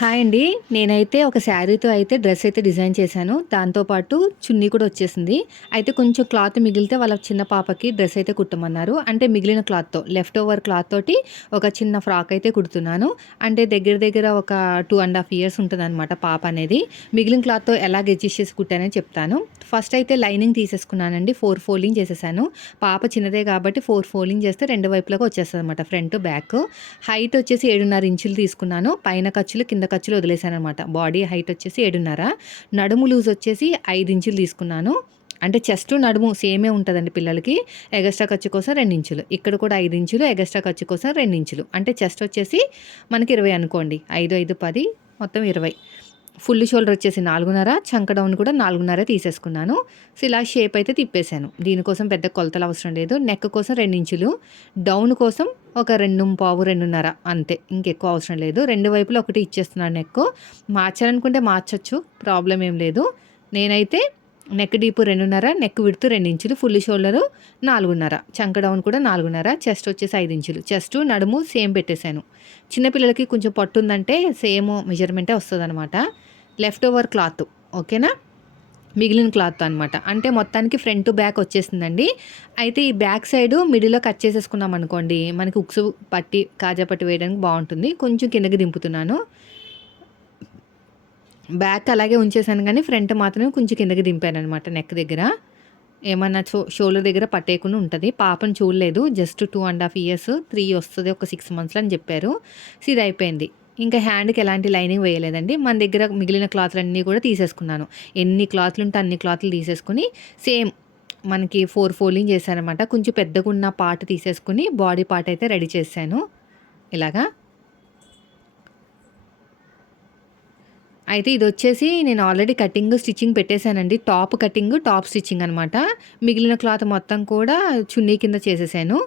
Hi అండి. నేనైతే ఒక శారీతో అయితే డ్రెస్ అయితే డిజైన్ చేశాను. దాంతోపాటు చున్నీ కూడా వచ్చేసింది. అయితే కొంచెం క్లాత్ మిగిలితే వాళ్ళ చిన్న పాపకి డ్రెస్ అయితే కుట్టమన్నారు. అంటే మిగిలిన క్లాత్తో లెఫ్ట్ ఓవర్ క్లాత్ తోటి ఒక చిన్న ఫ్రాక్ అయితే కుడుతున్నాను. అంటే దగ్గర దగ్గర ఒక టూ అండ్ హాఫ్ ఇయర్స్ ఉంటుంది అనమాట పాప అనేది. మిగిలిన క్లాత్తో ఎలా గెడ్జెస్ చేసి కుట్టానని చెప్తాను. ఫస్ట్ అయితే లైనింగ్ తీసేసుకున్నానండి. ఫోర్ ఫోల్డింగ్ చేసేసాను. పాప చిన్నదే కాబట్టి ఫోర్ ఫోల్డింగ్ చేస్తే రెండు వైపులకు వచ్చేస్తుంది అనమాట ఫ్రంట్ బ్యాక్ హైట్ వచ్చేసి ఏడున్నర ఇంచులు తీసుకున్నాను. పైన ఖర్చులు కింద ఖర్చులు వదిలేసాను అనమాట బాడీ హైట్ వచ్చేసి ఏడున్నర నడుము లూజ్ వచ్చేసి ఐదు ఇంచులు తీసుకున్నాను. అంటే చెస్ట్ నడుము సేమే ఉంటుందండి పిల్లలకి. ఎగస్ట్రా ఖర్చు కోసం రెండు ఇంచులు ఇక్కడ కూడా ఐదు ఇంచులు ఎగస్ట్రా ఖర్చు కోసం రెండు ఇంచులు అంటే చెస్ట్ వచ్చేసి మనకి ఇరవై అనుకోండి. ఐదు ఐదు పది మొత్తం ఇరవై. ఫుల్ షోల్డర్ వచ్చేసి నాలుగున్నర చంక డౌన్ కూడా నాలుగున్నర తీసేసుకున్నాను. సో ఇలా షేప్ అయితే తిప్పేశాను. దీనికోసం పెద్ద కొలతలు అవసరం లేదు. నెక్ కోసం రెండు ఇంచులు డౌన్ కోసం ఒక రెండు పావు రెండున్నర అంతే. ఇంకెక్కువ అవసరం లేదు. రెండు వైపులు ఒకటి ఇచ్చేస్తున్నాను నెక్. మార్చాలనుకుంటే మార్చచ్చు. ప్రాబ్లం ఏం లేదు. నేనైతే నెక్ డీప్ రెండున్నర నెక్ విడుతూ రెండు ఇంచులు ఫుల్ షోల్డరు నాలుగున్నర చంక డౌన్ కూడా నాలుగున్నర చెస్ట్ వచ్చేసి ఐదు ఇంచులు చెస్ట్ నడుము సేమ్ పెట్టేశాను. చిన్నపిల్లలకి కొంచెం పట్టు ఉందంటే సేమ్ మెజర్మెంటే వస్తుంది అనమాట లెఫ్ట్ ఓవర్ క్లాత్ ఓకేనా మిగిలిన క్లాత్ అనమాట అంటే మొత్తానికి ఫ్రంట్ బ్యాక్ వచ్చేసిందండి. అయితే ఈ బ్యాక్ సైడ్ మిడిల్లో కట్ చేసేసుకున్నాం అనుకోండి మనకి ఉక్సు పట్టి కాజా పట్టి వేయడానికి బాగుంటుంది. కొంచెం కిందకి దింపుతున్నాను. బ్యాక్ అలాగే ఉంచేసాను కానీ ఫ్రంట్ మాత్రమే కొంచెం కిందకి దింపాను అనమాట నెక్ దగ్గర. ఏమన్నా షో షోల్డర్ దగ్గర పట్టేయకుండా ఉంటుంది. పాపను చూడలేదు. Just two and half years three వస్తుంది ఒక సిక్స్ మంత్స్లో అని చెప్పారు. సో ఇది అయిపోయింది. ఇంకా హ్యాండ్కి ఎలాంటి లైనింగ్ వేయలేదండి. మన దగ్గర మిగిలిన క్లాత్లు అన్నీ కూడా తీసేసుకున్నాను. ఎన్ని క్లాత్లు ఉంటే అన్ని క్లాత్లు తీసేసుకుని సేమ్ మనకి ఫోర్ ఫోల్డింగ్ చేశానమాట కొంచెం పెద్దగా ఉన్న పార్ట్ తీసేసుకుని బాడీ పార్ట్ అయితే రెడీ చేశాను. ఇలాగా. అయితే ఇది వచ్చేసి నేను ఆల్రెడీ కటింగ్ స్టిచ్చింగ్ పెట్టేశానండి. టాప్ కటింగ్ టాప్ స్టిచ్చింగ్ అనమాట మిగిలిన క్లాత్ మొత్తం కూడా చున్నీ కింద చేసేసాను.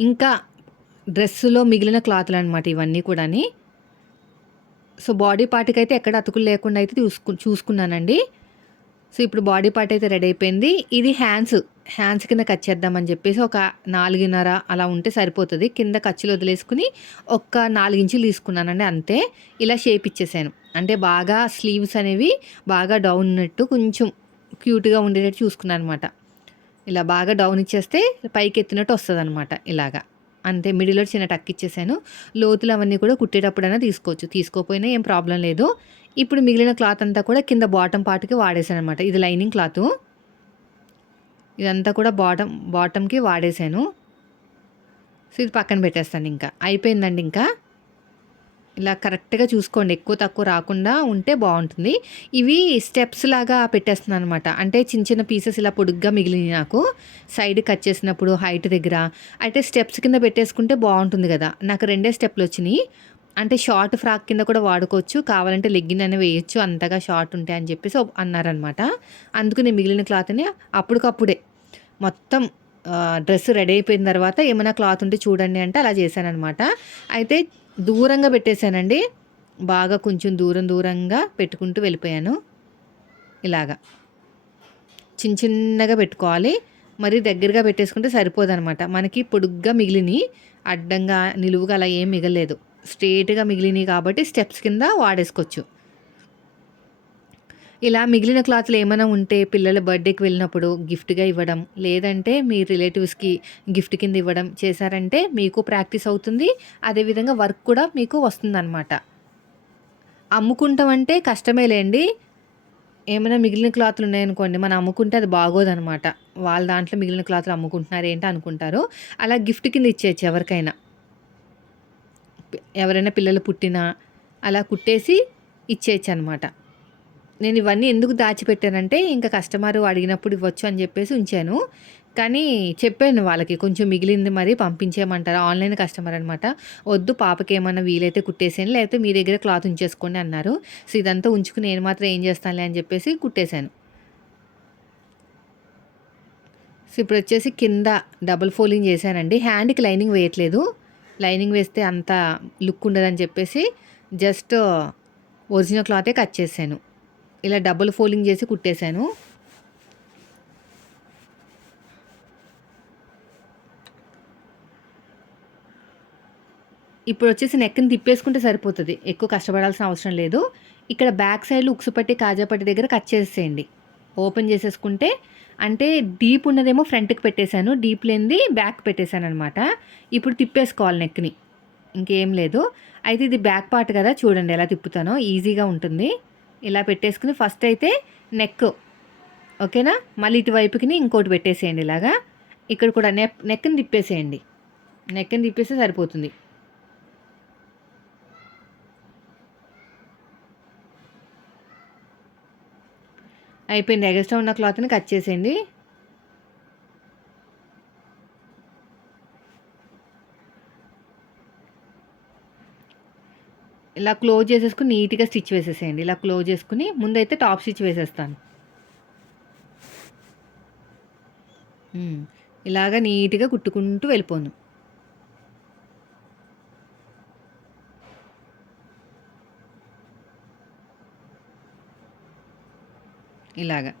ఇంకా డ్రెస్సులో మిగిలిన క్లాత్లు అనమాట ఇవన్నీ కూడాని. సో బాడీ పార్ట్కి అయితే ఎక్కడ అతుకులు లేకుండా అయితే చూసుకు చూసుకున్నానండి. సో ఇప్పుడు బాడీ పార్ట్ అయితే రెడీ అయిపోయింది. ఇది హ్యాండ్స్ హ్యాండ్స్ కింద కట్ చేద్దామని చెప్పేసి ఒక నాలుగున్నర అలా ఉంటే సరిపోతుంది. కింద ఖర్చులు వదిలేసుకుని ఒక్క నాలుగించులు తీసుకున్నానండి అంతే. ఇలా షేప్ ఇచ్చేసాను. అంటే బాగా స్లీవ్స్ అనేవి బాగా డౌన్ ఉన్నట్టు కొంచెం క్యూట్గా ఉండేటట్టు చూసుకున్నాను అనమాట ఇలా బాగా డౌన్ ఇచ్చేస్తే పైకి ఎత్తినట్టు వస్తుంది అనమాట ఇలాగా. అంతే మిడిల్లో చిన్న టక్ ఇచ్చేసాను. లోతులు అవన్నీ కూడా కుట్టేటప్పుడైనా తీసుకోవచ్చు. తీసుకోకపోయినా ఏం ప్రాబ్లం లేదు. ఇప్పుడు మిగిలిన క్లాత్ అంతా కూడా కింద బాటమ్ పార్ట్కి వాడేసాను అనమాట ఇది లైనింగ్ క్లాత్. ఇదంతా కూడా బాటమ్ బాటమ్కి వాడేసాను. సో ఇది పక్కన పెట్టేస్తాను ఇంకా. అయిపోయిందండి ఇంకా. ఇలా కరెక్ట్గా చూసుకోండి. ఎక్కువ తక్కువ రాకుండా ఉంటే బాగుంటుంది ఇవి స్టెప్స్ లాగా పెట్టేస్తున్నాను అనమాట అంటే చిన్న చిన్న పీసెస్ ఇలా పొడుగ్గా మిగిలినాయి నాకు. సైడ్ కట్ చేసినప్పుడు హైట్ దగ్గర. అయితే స్టెప్స్ కింద పెట్టేసుకుంటే బాగుంటుంది కదా. నాకు రెండే స్టెప్లు వచ్చినాయి. అంటే షార్ట్ ఫ్రాక్ కింద కూడా వాడుకోవచ్చు. కావాలంటే లెగ్గిన్ అనేవి వేయచ్చు. అంతగా షార్ట్ ఉంటాయి అని చెప్పేసి అన్నారనమాట. అందుకు నేను మిగిలిన క్లాత్ని అప్పటికప్పుడే మొత్తం డ్రెస్ రెడీ అయిపోయిన తర్వాత ఏమైనా క్లాత్ ఉంటే చూడండి అంటే అలా చేశానమాట అయితే దూరంగా పెట్టేశానండి. బాగా కొంచెం దూరం దూరంగా పెట్టుకుంటూ వెళ్ళిపోయాను. ఇలాగా. చిన్న చిన్నగా పెట్టుకోవాలి. మరి దగ్గరగా పెట్టేసుకుంటే సరిపోదనమాట. మనకి పొడుగ్గా మిగిలిని అడ్డంగా నిలువుగా అలా ఏం మిగలేదు స్ట్రేట్గా మిగిలినవి కాబట్టి స్టెప్స్ కింద వాడేసుకోవచ్చు. ఇలా మిగిలిన క్లాత్లు ఏమైనా ఉంటే పిల్లల బర్త్డేకి వెళ్ళినప్పుడు గిఫ్ట్గా ఇవ్వడం లేదంటే మీ రిలేటివ్స్కి గిఫ్ట్ కింద ఇవ్వడం చేశారంటే మీకు ప్రాక్టీస్ అవుతుంది అదేవిధంగా వర్క్ కూడా మీకు వస్తుందన్నమాట. అమ్ముకుంటామంటే కష్టమే లేండి. ఏమైనా మిగిలిన క్లాత్లు ఉన్నాయనుకోండి మనం అమ్ముకుంటే అది బాగోదనమాట వాళ్ళ దాంట్లో మిగిలిన క్లాత్లు అమ్ముకుంటున్నారు ఏంటి అనుకుంటారు. అలా గిఫ్ట్ కింద ఇచ్చేయచ్చు ఎవరికైనా. ఎవరైనా పిల్లలు పుట్టినా అలా కుట్టేసి ఇచ్చేయచ్చు అనమాట నేను ఇవన్నీ ఎందుకు దాచిపెట్టానంటే ఇంకా కస్టమర్ అడిగినప్పుడు ఇవ్వచ్చు అని చెప్పేసి ఉంచాను. కానీ చెప్పాను వాళ్ళకి కొంచెం మిగిలింది మరి పంపించేయమంటారు? ఆన్లైన్ కస్టమర్ అనమాట వద్దు పాపకి ఏమన్నా వీలైతే కుట్టేసాను లేకపోతే మీ దగ్గర క్లాత్ ఉంచేసుకోండి అన్నారు. సో ఇదంతా ఉంచుకుని నేను మాత్రం ఏం చేస్తానులే అని చెప్పేసి కుట్టేశాను. సో ఇప్పుడు వచ్చేసి కింద డబుల్ ఫోల్డింగ్ చేశానండి. హ్యాండ్కి లైనింగ్ వేయట్లేదు. లైనింగ్ వేస్తే అంత లుక్ ఉండదని చెప్పేసి జస్ట్ ఒరిజినల్ క్లాతే కట్ చేశాను. ఇలా డబుల్ ఫోల్డింగ్ చేసి కుట్టేశాను. ఇప్పుడు వచ్చేసి నెక్ని తిప్పేసుకుంటే సరిపోతుంది. ఎక్కువ కష్టపడాల్సిన అవసరం లేదు. ఇక్కడ బ్యాక్ సైడ్లో ఉక్సు పట్టి కాజా పట్టి దగ్గర కట్ చేసేయండి ఓపెన్ చేసేసుకుంటే అంటే డీప్ ఉన్నదేమో ఫ్రంట్కి పెట్టేశాను. డీప్ లేనిది బ్యాక్ పెట్టేశాను అనమాట ఇప్పుడు తిప్పేసుకోవాలి నెక్ని ఇంకేం లేదు. అయితే ఇది బ్యాక్ పార్ట్ కదా చూడండి ఎలా తిప్పుతానో. ఈజీగా ఉంటుంది. ఇలా పెట్టేసుకుని ఫస్ట్ అయితే నెక్ ఓకేనా? మళ్ళీ ఇటువైపుకి ఇంకోటి పెట్టేసేయండి ఇలాగా. ఇక్కడ కూడా నెక్ నెక్ని తిప్పేసేయండి. నెక్ని తిప్పేస్తే సరిపోతుంది. అయిపోయింది. ఎగస్ట్రా ఉన్న క్లాత్ని కట్ చేసేయండి. ఇలా క్లోజ్ చేసేసుకుని నీట్గా స్టిచ్ వేసేసేయండి. ఇలా క్లోజ్ చేసుకుని ముందైతే టాప్ స్టిచ్ వేసేస్తాను. ఇలాగా నీట్గా కుట్టుకుంటూ వెళ్ళిపోను. ఇలాగా.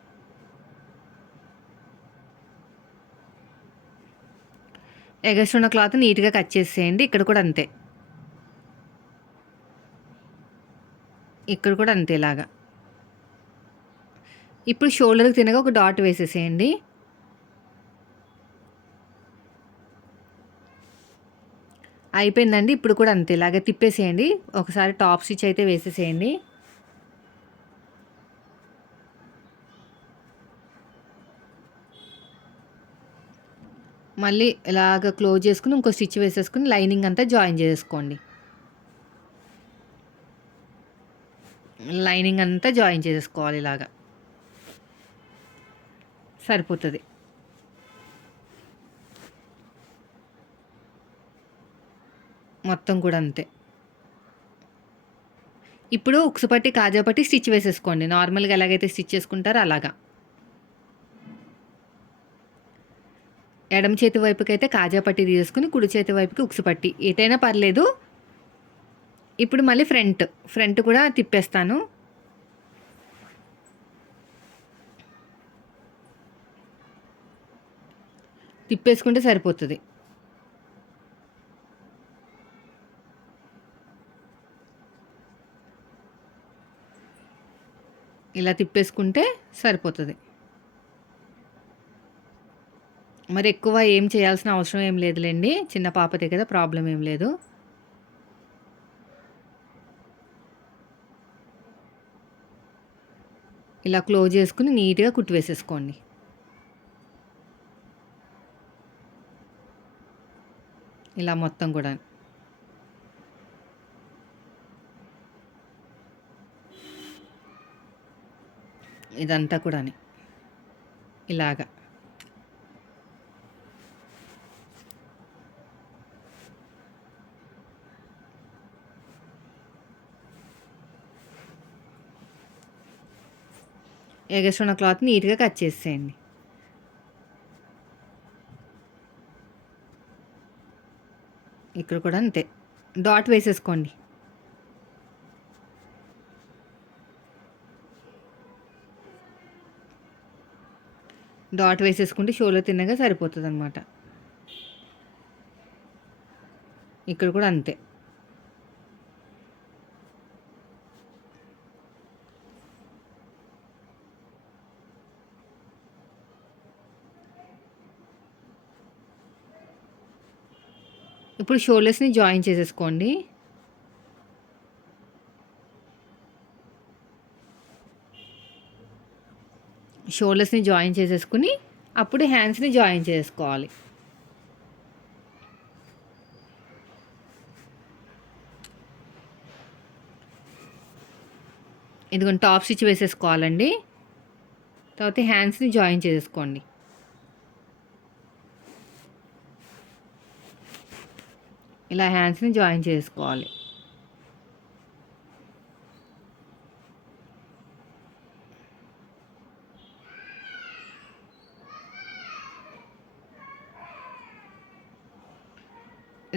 ఎగస్ట్ ఉన్న క్లాత్ నీట్గా కట్ చేసేయండి ఇక్కడ కూడా అంతే. ఇక్కడ కూడా అంతే ఇలాగా ఇప్పుడు షోల్డర్కి తినగా ఒక డాట్ వేసేసేయండి. అయిపోయిందండి ఇప్పుడు కూడా అంతే ఇలాగే తిప్పేసేయండి. ఒకసారి టాప్ స్టిచ్ అయితే వేసేసేయండి. మళ్ళీ ఇలాగ క్లోజ్ చేసుకుని ఇంకో స్టిచ్ వేసేసుకుని లైనింగ్ అంతా జాయిన్ చేసుకోండి. లైనింగ్ అంతా జాయిన్ చేసేసుకోవాలి ఇలాగా. సరిపోతుంది. మొత్తం కూడా అంతే. ఇప్పుడు ఉక్సుపట్టి కాజాపట్టి స్టిచ్ వేసేసుకోండి. నార్మల్గా ఎలాగైతే స్టిచ్ చేసుకుంటారో అలాగా. ఎడమ చేతి వైపుకి అయితే కాజా పట్టి తీసుకుని కుడి చేతి వైపుకి ఉక్సు పట్టి. ఏదైనా పర్లేదు ఇప్పుడు మళ్ళీ ఫ్రంట్ ఫ్రంట్ కూడా తిప్పేస్తాను. తిప్పేసుకుంటే సరిపోతుంది. ఇలా తిప్పేసుకుంటే సరిపోతుంది. మరి ఎక్కువ ఏం చేయాల్సిన అవసరం ఏం లేదులేండి. చిన్న పాపదే కదా ప్రాబ్లం ఏం లేదు. ఇలా క్లోజ్ చేసుకుని నీట్గా కుట్టి వేసేసుకోండి ఇలా మొత్తం కూడా. ఇదంతా కూడా ఇలాగా. ఎగస్ట్ ఉన్న క్లాత్ నీట్గా కట్ చేసేయండి. ఇక్కడ కూడా అంతే. డాట్ వేసేసుకోండి. డాట్ వేసేసుకుంటే షోలో తిన్నగా సరిపోతుంది అనమాట ఇక్కడ కూడా అంతే. ఇప్పుడు షోల్డర్స్ని జాయిన్ చేసేసుకోండి. షోల్డర్స్ని జాయిన్ చేసేసుకుని అప్పుడు హ్యాండ్స్ని జాయిన్ చేసుకోవాలి. ఇదిగోండి టాప్ స్టిచ్ వేసేసుకోవాలండి. తర్వాత హ్యాండ్స్ని జాయిన్ చేసేసుకోండి. ఇలా హ్యాండ్స్ని జాయిన్ చేసుకోవాలి.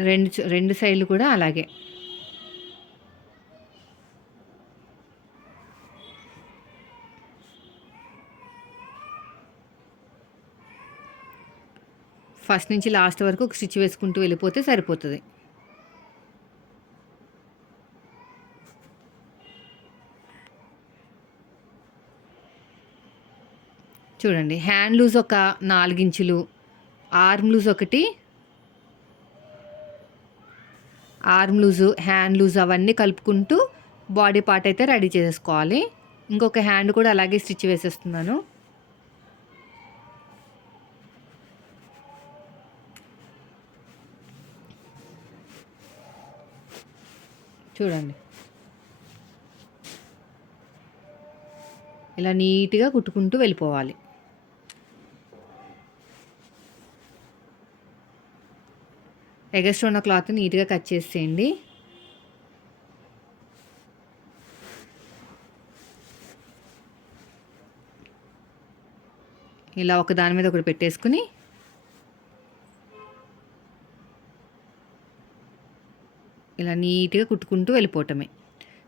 రెండు రెండు సైడ్లు కూడా అలాగే. ఫస్ట్ నుంచి లాస్ట్ వరకు ఒక స్టిచ్ వేసుకుంటూ వెళ్ళిపోతే సరిపోతుంది. చూడండి. హ్యాండ్ లూజ్ ఒక నాలుగించులు ఆర్మ్ లూజ్ ఒకటి ఆర్మ్ లూజు హ్యాండ్ లూజ్ అవన్నీ కలుపుకుంటూ బాడీ పార్ట్ అయితే రెడీ చేసుకోవాలి ఇంకొక హ్యాండ్ కూడా అలాగే స్టిచ్ వేసేస్తున్నాను. చూడండి. ఇలా నీట్గా కుట్టుకుంటూ వెళ్ళిపోవాలి. ఎగస్ట్ ఉన్న క్లాత్ నీట్గా కట్ చేసేయండి. ఇలా ఒక దాని మీద ఒకటి పెట్టేసుకుని ఇలా నీట్గా కుట్టుకుంటూ వెళ్ళిపోవటమే.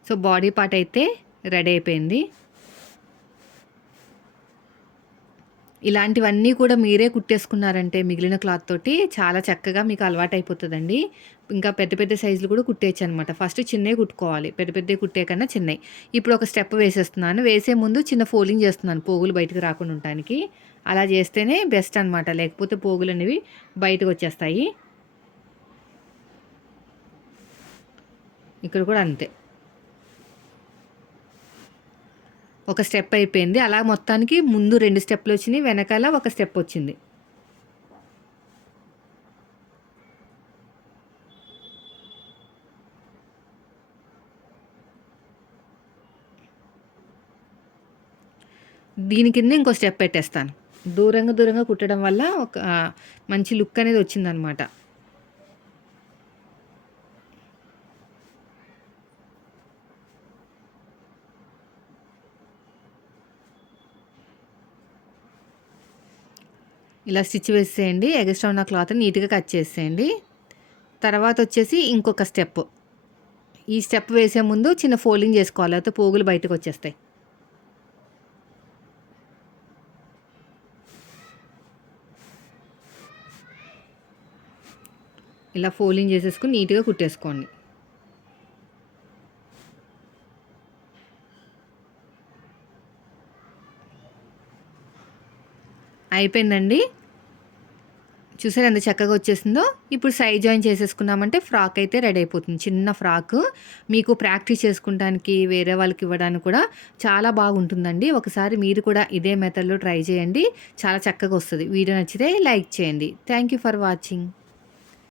సో బాడీ పార్ట్ అయితే రెడీ అయిపోయింది. ఇలాంటివన్నీ కూడా మీరే కుట్టేసుకున్నారంటే మిగిలిన క్లాత్ తోటి చాలా చక్కగా మీకు అలవాటు అయిపోతుందండి ఇంకా పెద్ద పెద్ద సైజులు కూడా కుట్టేయచ్చు అనమాట ఫస్ట్ చిన్నవి కుట్టుకోవాలి. పెద్ద పెద్దవి కుట్టే కన్నా చిన్నవి ఇప్పుడు ఒక స్టెప్ వేసేస్తున్నాను. వేసే ముందు చిన్న ఫోల్డింగ్ చేస్తున్నాను పోగులు బయటకు రాకుండా ఉండటానికి. అలా చేస్తేనే బెస్ట్ అనమాట. లేకపోతే పోగులు అనేవి బయటకు వచ్చేస్తాయి. ఇక్కడ కూడా అంతే. ఒక స్టెప్ అయిపోయింది. అలా మొత్తానికి ముందు రెండు స్టెప్లు వచ్చినాయి. వెనకాల ఒక స్టెప్ వచ్చింది. దీని కింద ఇంకో స్టెప్ పెట్టేస్తాను. దూరంగా దూరంగా కుట్టడం వల్ల ఒక మంచి లుక్ అనేది వచ్చిందనమాట. ఇలా స్టిచ్ వేసేయండి. ఎగస్ట్రా ఉన్న క్లాత్ నీట్గా కట్ చేసేయండి. తర్వాత వచ్చేసి ఇంకొక స్టెప్. ఈ స్టెప్ వేసే ముందు చిన్న ఫోల్డింగ్ చేసుకోవాలి. అయితే పోగులు బయటకు వచ్చేస్తాయి. ఇలా ఫోల్డింగ్ చేసేసుకుని నీట్గా కుట్టేసుకోండి. అయిపోయిందండి. చూసారు ఎంత చక్కగా వచ్చేసిందో? ఇప్పుడు సైడ్ జాయిన్ చేసేసుకున్నామంటే ఫ్రాక్ అయితే రెడీ అయిపోతుంది. చిన్న ఫ్రాక్. మీకు ప్రాక్టీస్ చేసుకుంటానికి వేరే వాళ్ళకి ఇవ్వడానికి కూడా చాలా బాగుంటుందండి. ఒకసారి మీరు కూడా ఇదే మెథడ్లో ట్రై చేయండి. చాలా చక్కగా వస్తుంది. వీడియో నచ్చితే లైక్ చేయండి. Thank you for watching